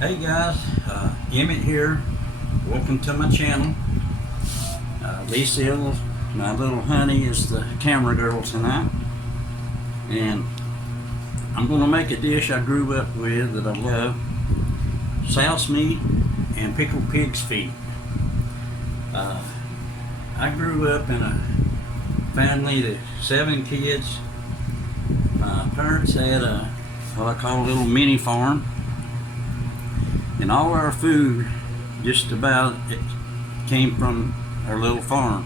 Hey guys, Emmett here. Welcome to my channel. Lisa, my little honey, is the camera girl tonight, and I'm going to make a dish I grew up with that I love: souse meat and pickled pig's feet. I grew up in a family of 7 kids. My parents had what I call a little mini farm. And all our food, just about, it came from our little farm.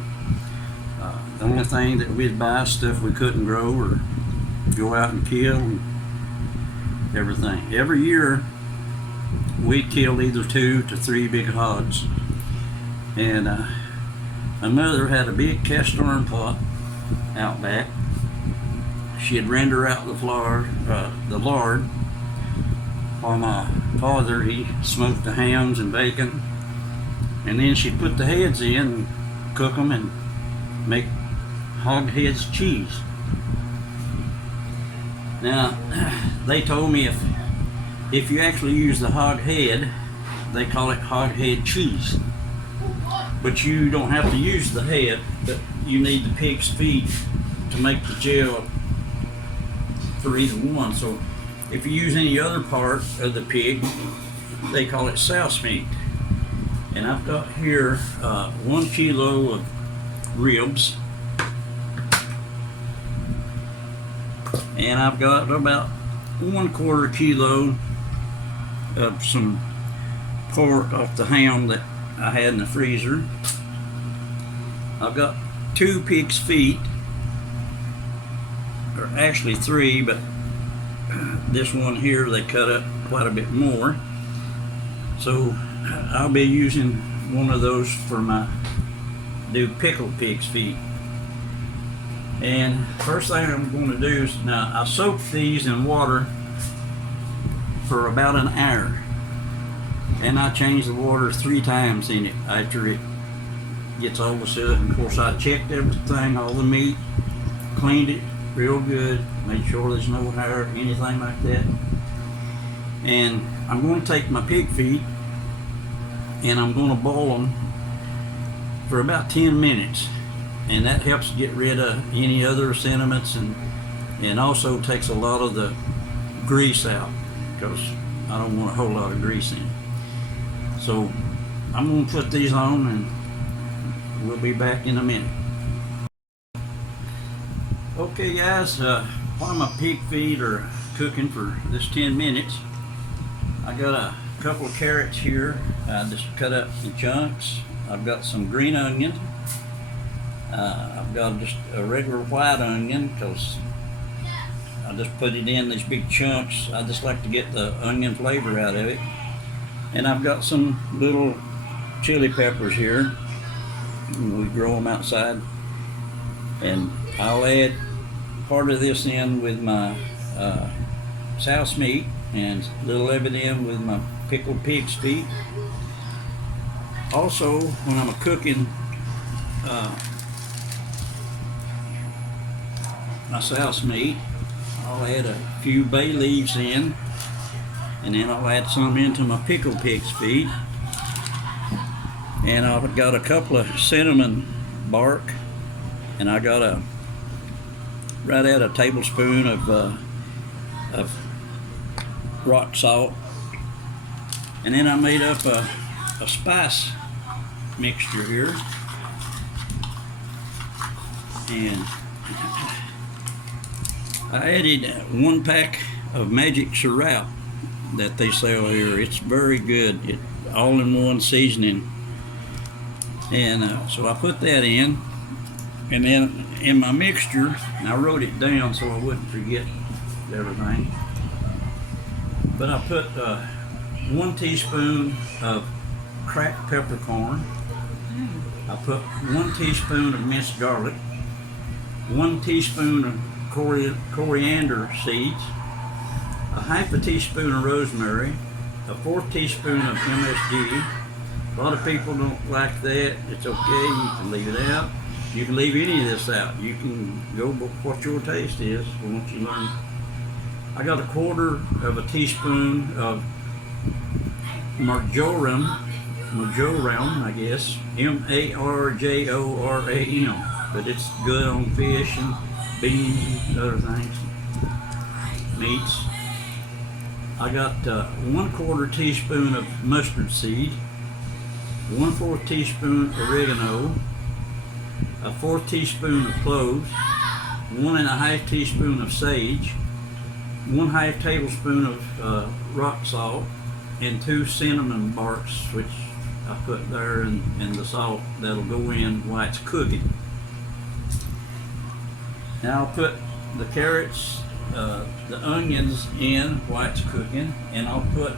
The only thing that we'd buy stuff we couldn't grow or go out and kill and everything. Every year we killed either 2 to 3 big hogs. And my mother had a big cast iron pot out back. She'd render out the lard, while my father, he smoked the hams and bacon, and then she'd put the heads in and cook them and make hog heads cheese. Now, they told me if you actually use the hog head, they call it hog head cheese. But you don't have to use the head, but you need the pig's feet to make the gel for either one. So if you use any other part of the pig, they call it souse meat. And I've got here 1 kilo of ribs, and I've got about 1/4 kilo of some pork off the ham that I had in the freezer. I've got 2 pig's feet, or actually 3, but this one here they cut up quite a bit more, so I'll be using one of those for my new pickled pig's feet. And first thing I'm going to do is, now I soaked these in water for about an hour, and I change the water 3 times in it after it gets all the stuff. And of course I checked everything, all the meat, cleaned it real good, made sure there's no hair, anything like that. And I'm going to take my pig feet and I'm going to boil them for about 10 minutes, and that helps get rid of any other sentiments, and also takes a lot of the grease out, because I don't want a whole lot of grease in. So I'm going to put these on and we'll be back in a minute. Okay guys, while my pig feet are cooking for this 10 minutes, I got a couple of carrots here. I just cut up in chunks. I've got some green onion. I've got just a regular white onion, because I just put it in these big chunks. I just like to get the onion flavor out of it. And I've got some little chili peppers here. We grow them outside. And I'll add part of this in with my souse meat, and a little of it in with my pickled pig's feet. Also, when I'm cooking my souse meat, I'll add a few bay leaves in, and then I'll add some into my pickled pig's feet. And I've got a couple of cinnamon bark, and I got right at a tablespoon of rock salt. And then I made up a spice mixture here, and I added 1 pack of magic syrup that they sell here. It's very good. It all-in-one seasoning. And so I put that in, and then in my mixture, and I wrote it down so I wouldn't forget everything, but I put 1 teaspoon of cracked peppercorn. I put 1 teaspoon of minced garlic, 1 teaspoon of coriander seeds, a 1/2 teaspoon of rosemary, a 1/4 teaspoon of MSG. A lot of people don't like that. It's okay, you can leave it out. You can leave any of this out. You can go with what your taste is once you learn. I got 1/4 of a teaspoon of marjoram, I guess, Marjoram, but it's good on fish and beans and other things, meats. I got 1/4 teaspoon of mustard seed, 1/4 teaspoon oregano, a 1/4 teaspoon of cloves, 1 1/2 teaspoon of sage, 1/2 tablespoon of rock salt, and 2 cinnamon barks, which I put there, and the salt that'll go in while it's cooking. Now I'll put the carrots, the onions in while it's cooking, and I'll put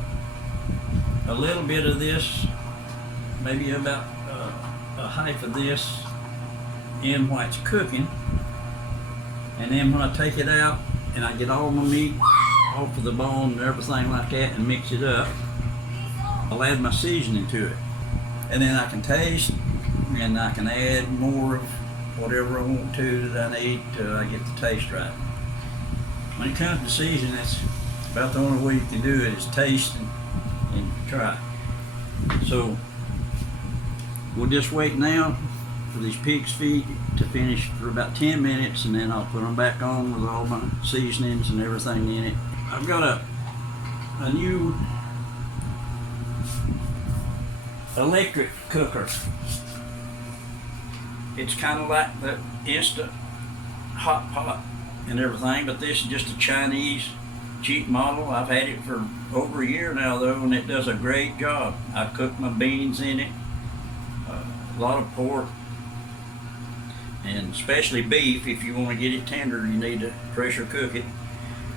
a little bit of this, maybe about a half of this in while it's cooking. And then when I take it out and I get all my meat off of the bone and everything like that and mix it up, I'll add my seasoning to it. And then I can taste, and I can add more of whatever I want to that I need till I get the taste right. When it comes to seasoning, that's about the only way you can do it is taste and try. So we'll just wait now for these pig's feet to finish for about 10 minutes, and then I'll put them back on with all my seasonings and everything in it. I've got a new electric cooker. It's kind of like the Instant Hot Pot and everything, but this is just a Chinese cheap model. I've had it for over a year now though, and it does a great job. I cook my beans in it, a lot of pork, and especially beef. If you want to get it tender, you need to pressure cook it.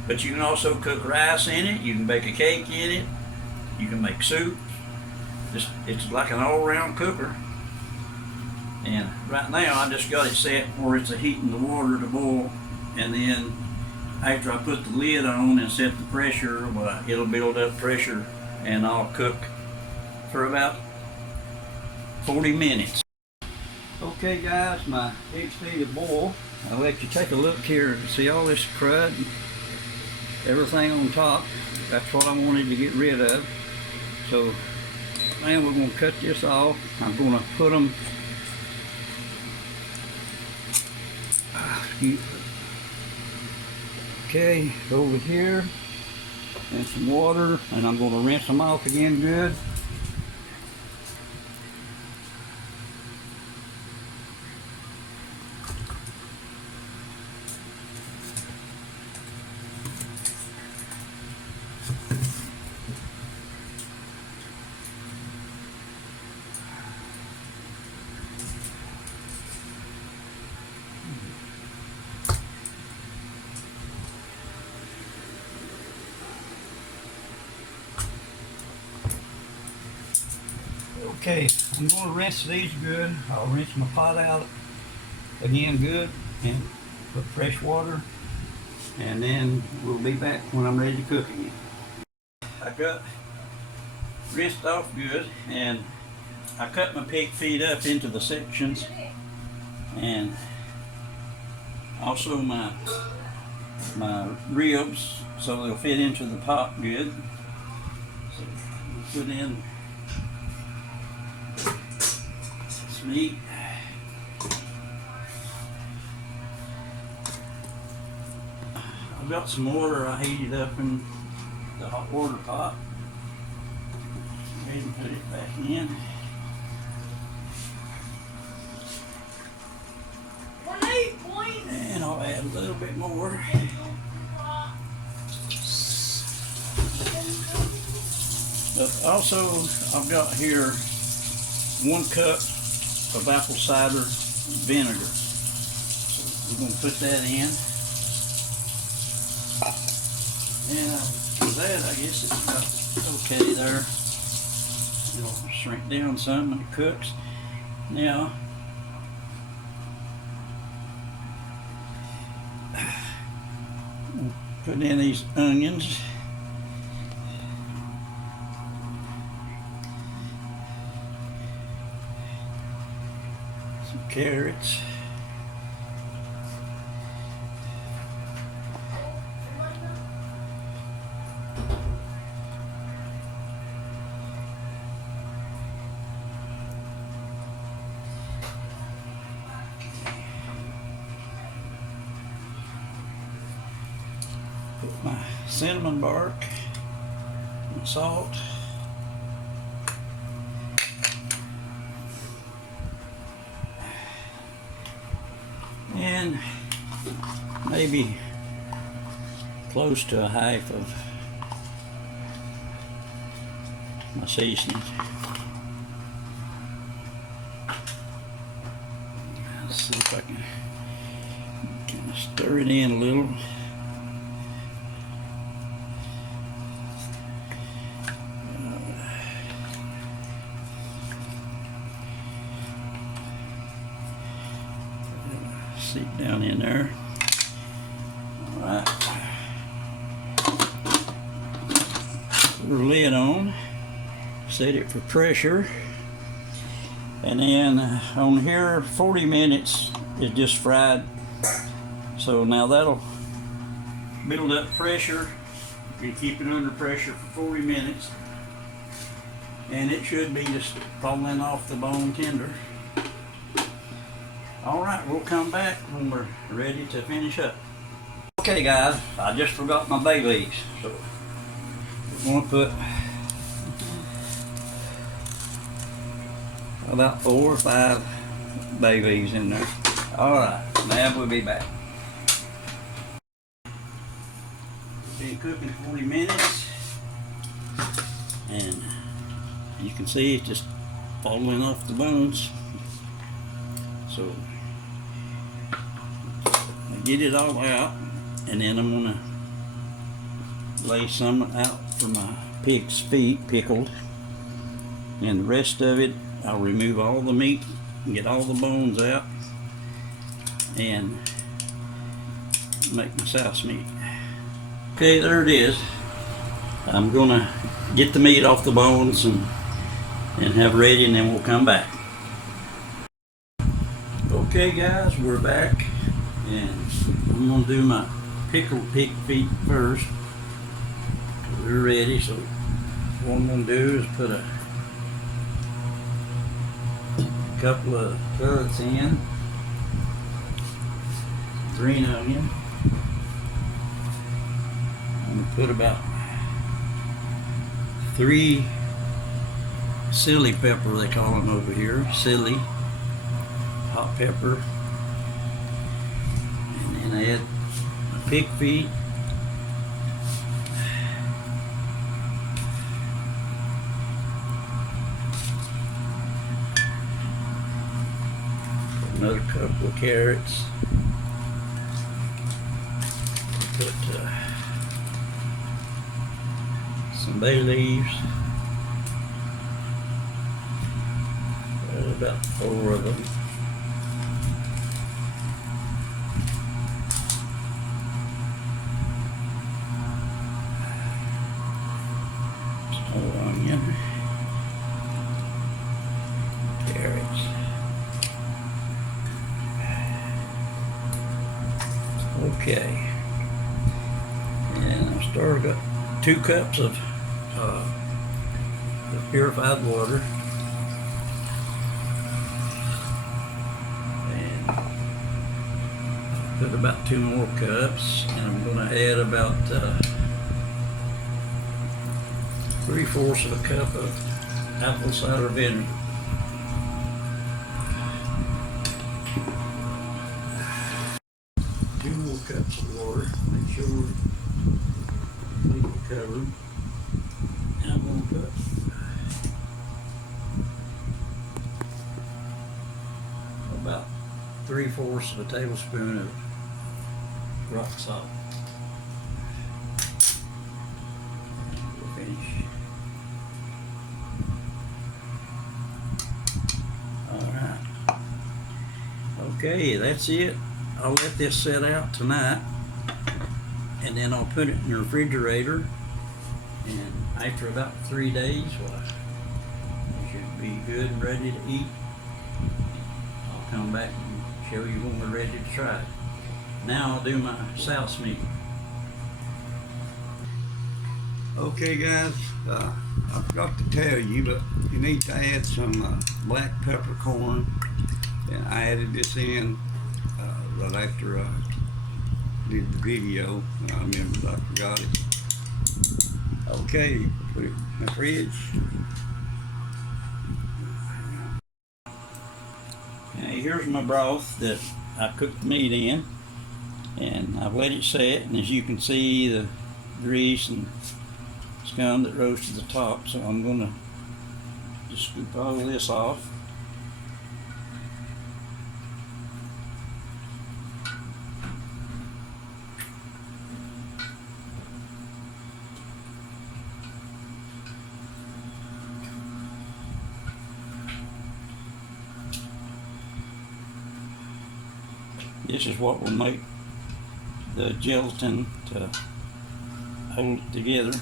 But you can also cook rice in it, you can bake a cake in it, you can make soup. It's like an all-round cooker. And right now I just got it set where it's heating the water to boil, and then after I put the lid on and set the pressure, well, it'll build up pressure, and I'll cook for about 40 minutes. Okay guys, my eggs need to boil. I'll let you take a look here and see all this crud, everything on top. That's what I wanted to get rid of. So now we're going to cut this off. I'm going to put them okay over here and some water, and I'm going to rinse them off again good. Okay, I'm going to rinse these good. I'll rinse my pot out again good and put fresh water, and then we'll be back when I'm ready to cook again. I got rinsed off good, and I cut my pig feet up into the sections, and also my ribs so they'll fit into the pot good. So we'll put in meat. I've got some water I heated up in the hot water pot. Go ahead and put it back in. And I'll add a little bit more. But also I've got here 1 cup of apple cider vinegar. So we're going to put that in. And for that, I guess it's about okay there. It'll shrink down some when it cooks. Now, put in these onions. Some carrots. my cinnamon bark, and salt. And maybe close to a half of my seasoning. Let's see if I can kind of stir it in a little. Seep down in there. All right. Put our lid on. Set it for pressure. And then on here, 40 minutes is just fried. So now that'll build up pressure. You can keep it under pressure for 40 minutes. And it should be just falling off the bone tender. All right, we'll come back when we're ready to finish up. Okay guys, I just forgot my bay leaves. So we're gonna put about 4 or 5 bay leaves in there. All right, now we'll be back. Been cooking 40 minutes, and you can see it's just falling off the bones. So I get it all out, and then I'm gonna lay some out for my pig's feet pickled, and the rest of it I'll remove all the meat and get all the bones out and make my souse meat. Okay, there it is. I'm gonna get the meat off the bones and have ready, and then we'll come back. Okay guys, we're back, and I'm gonna do my pickled pig feet first. We're ready, so what I'm gonna do is put a couple of cuts in, green onion. I'm gonna put about 3 silly pepper, they call them over here, silly. Hot pepper, and then add my pig feet, another couple of carrots, put some bay leaves, about 4 of them. Onion, carrots. Okay, and I started got 2 cups of the purified water, and put about 2 more cups, and I'm going to add about 3/4 of a cup of apple cider vinegar. Two more cups of water. Make sure we get covered. And I'm going to put about 3/4 of a tablespoon of rock salt. We'll finish. Okay, that's it. I'll let this set out tonight, and then I'll put it in the refrigerator, and after about 3 days, well, it should be good and ready to eat. I'll come back and show you when we're ready to try it. Now I'll do my souse meat. Okay guys, I forgot to tell you, but you need to add some black peppercorn. And I added this in right after did the video. I remember I forgot it. Okay, put it in the fridge. Okay, here's my broth that I cooked the meat in, and I've let it set, and as you can see the grease and scum that rose to the top, so I'm going to just scoop all this off. This is what will make the gelatin to hold it together.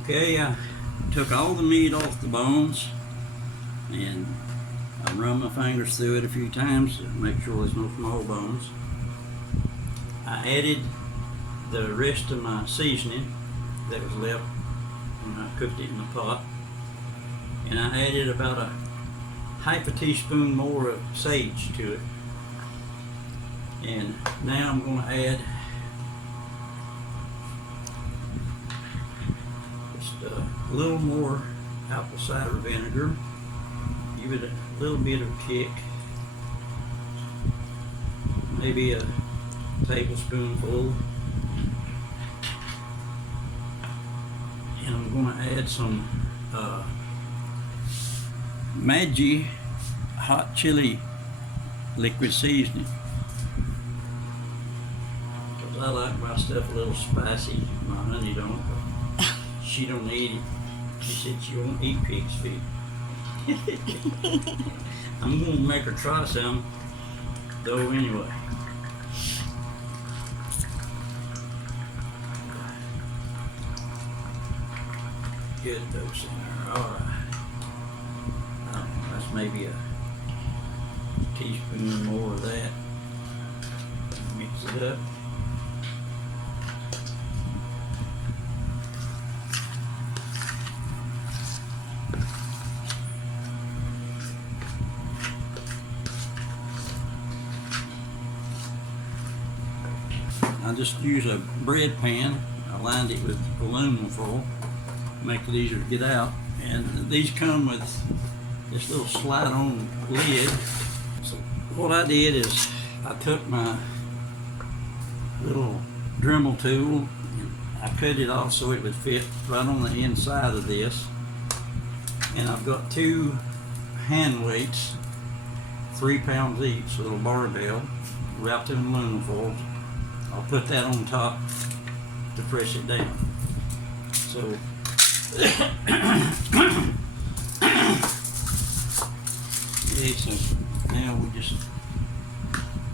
Okay, I took all the meat off the bones, and I run my fingers through it a few times to make sure there's no small bones. I added the rest of my seasoning that was left when I cooked it in the pot, and I added about a half a teaspoon more of sage to it. And now I'm going to add just a little more apple cider vinegar, give it a little bit of kick, maybe a tablespoonful. And I'm going to add some Maggi hot chili liquid seasoning, because I like my stuff a little spicy. My honey don't, but she don't eat it. She said she won't eat pig's feet. I'm going to make her try some though anyway. Good dose in there. Alright. I don't know, that's maybe a teaspoon more of that. Mix it up. I just use a bread pan. I lined it with aluminum foil, make it easier to get out. And these come with this little slide-on lid. So what I did is I took my little Dremel tool and I cut it off so it would fit right on the inside of this. And I've got two hand weights, 3 pounds each, a little barbell wrapped in aluminum foil. I'll put that on top to press it down. So okay, so now we just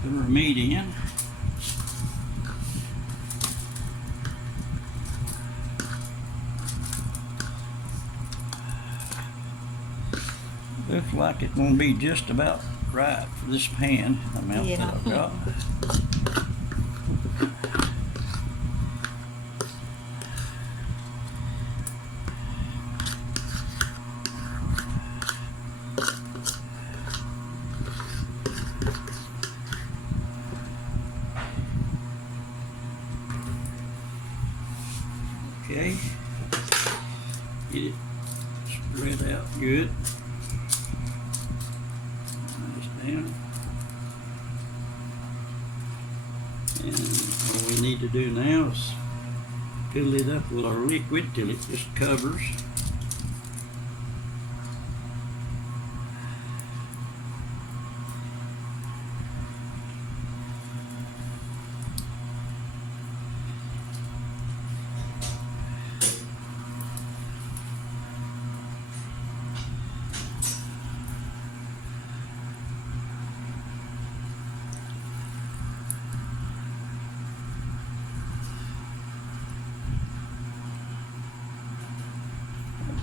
put our meat in. Looks like it's going to be just about right for this pan amount that I've got. Okay, get it spread out good. Nice down. And all we need to do now is fill it up with our liquid till it just covers.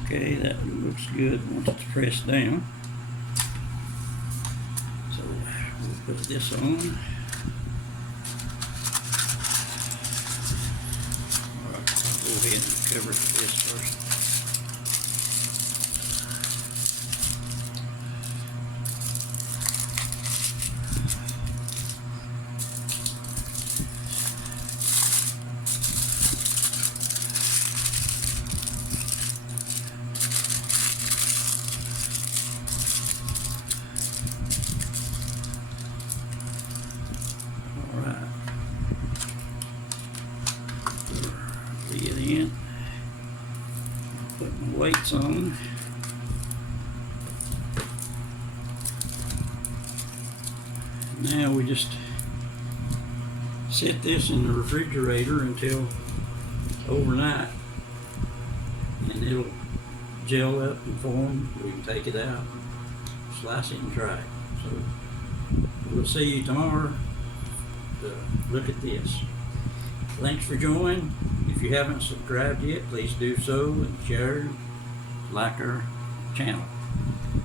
Okay, that looks good once it's pressed down. So we'll put this on. Alright, I'll go ahead and cover this first. plates on. Now we just set this in the refrigerator until overnight, and it'll gel up and form. We can take it out, slice it, and try it. So we'll see you tomorrow to look at this. Thanks for joining. If you haven't subscribed yet, please do so, and share, like our channel.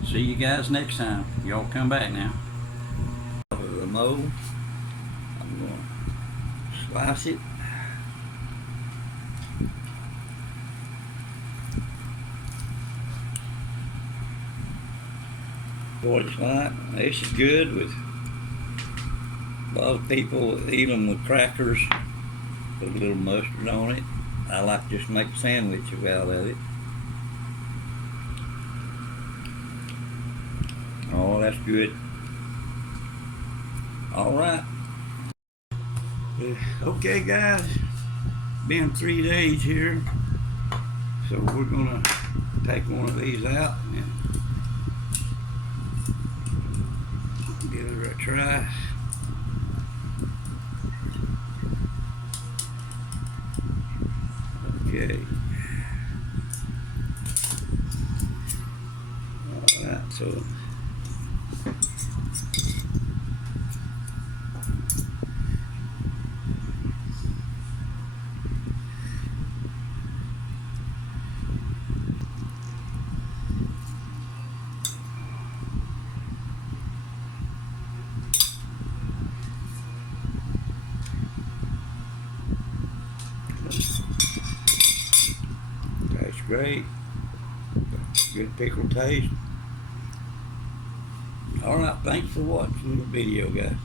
See you guys next time. Y'all come back now. The mold, I'm going to slice it. What it's like. This is good with a lot of people eat them with crackers. Put a little mustard on it. I like to just make a sandwich out of it. Oh, that's good. All right. Okay, guys. Been 3 days here, so we're gonna take one of these out and give it a try. Okay. All right, so tastes great. Good pickle taste. All right, thanks for watching the video, guys.